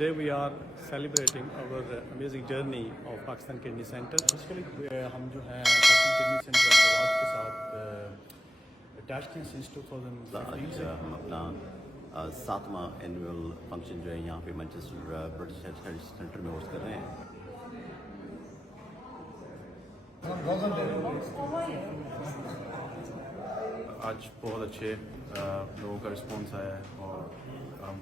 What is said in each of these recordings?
today we are celebrating our amazing journey of Pakistan Kidney Center. Basically, हम जो है Pakistan kidney centre Abbottabad के साथ अटैच्ड हैं since 2015 से। हम अपना 7वां एनुअल फंक्शन जो है यहाँ पे मैनचेस्टर ब्रिटिश स्टडीज सेंटर में होस्ट कर रहे हैं। आज बहुत अच्छे लोगों का रिस्पांस आया है और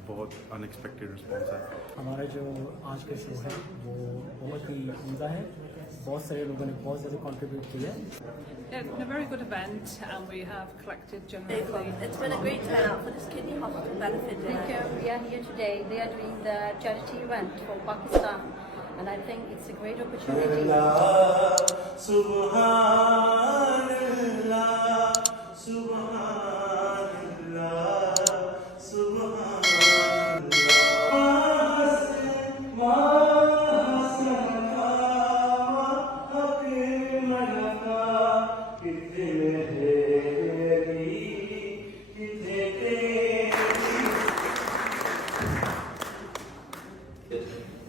बहुत अनएक्सपेक्टेड रिस्पांस है। हमारा जो आज का शो है वो बहुत ही उम्दा है, बहुत सारे लोगों ने बहुत ज़्यादा कंट्रीब्यूट किया है। It's been a very good event and we have collected generously. It's been a great turnout for this kidney hospital benefit day. Thank you. We are here today. They are doing the charity event for Pakistan and I think it's a great opportunity.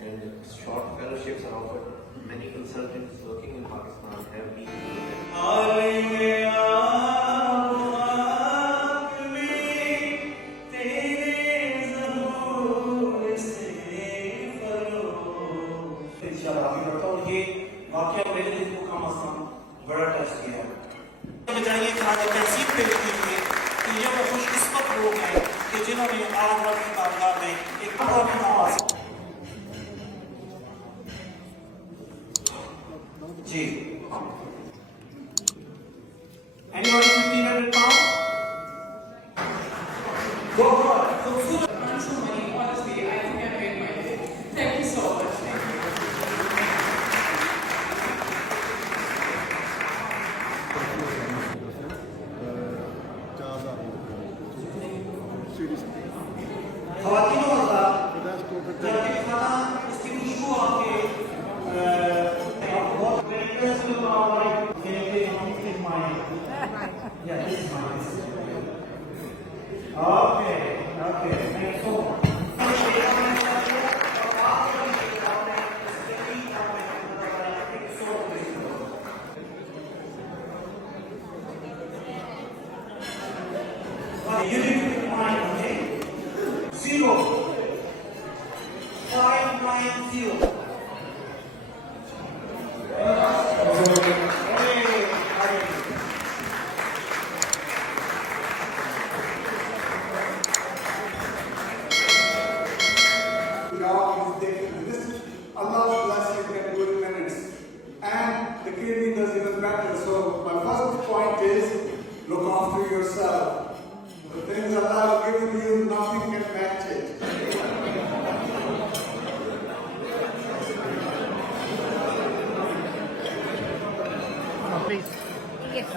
And short fellowships are offered. Many consultants working in Pakistan have been Anybody 1,500 pounds? Go for it. Earn some money, honestly, I think I made my day. Thank you so much. Thank you. Yeah, this is mine. Okay, thank you so much. You need to pick mine, okay? 0 590. Allah's blessing can do it in minutes. And the kidney does even better. So my first point is look after yourself. The things Allah has given you, nothing can match it. Please. Yes,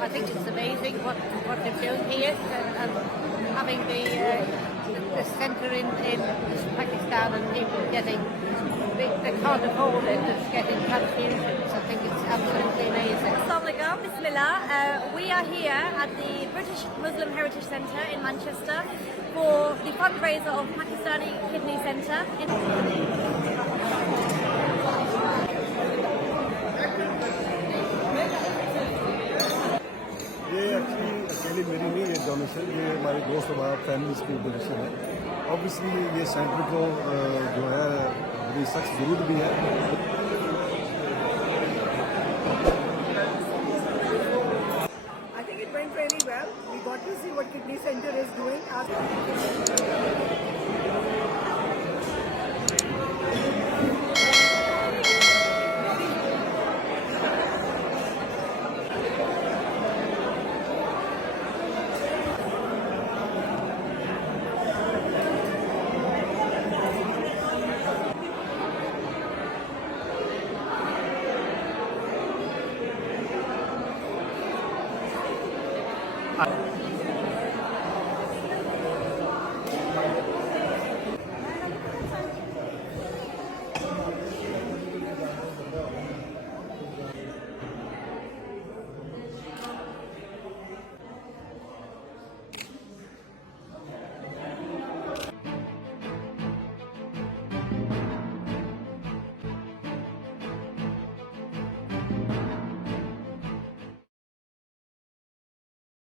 I think it's amazing what they're doing here and having the centre in Pakistan and people getting, they can't afford it, it's getting transfusions. I think it's absolutely amazing. Assalamualaikum, Bismillah. We are here at the British Muslim Heritage Centre in Manchester for the fundraiser of Pakistani Kidney Centre. ये actually अकेली मेरी नहीं है donation, ये हमारे दोस्त हमारा family की डोनेशन है। ऑब्वियसली ये सेंटर को जो है बड़ी सख्त ज़रूरत भी है। I think it went very well. We got to see what Kidney Center is doing.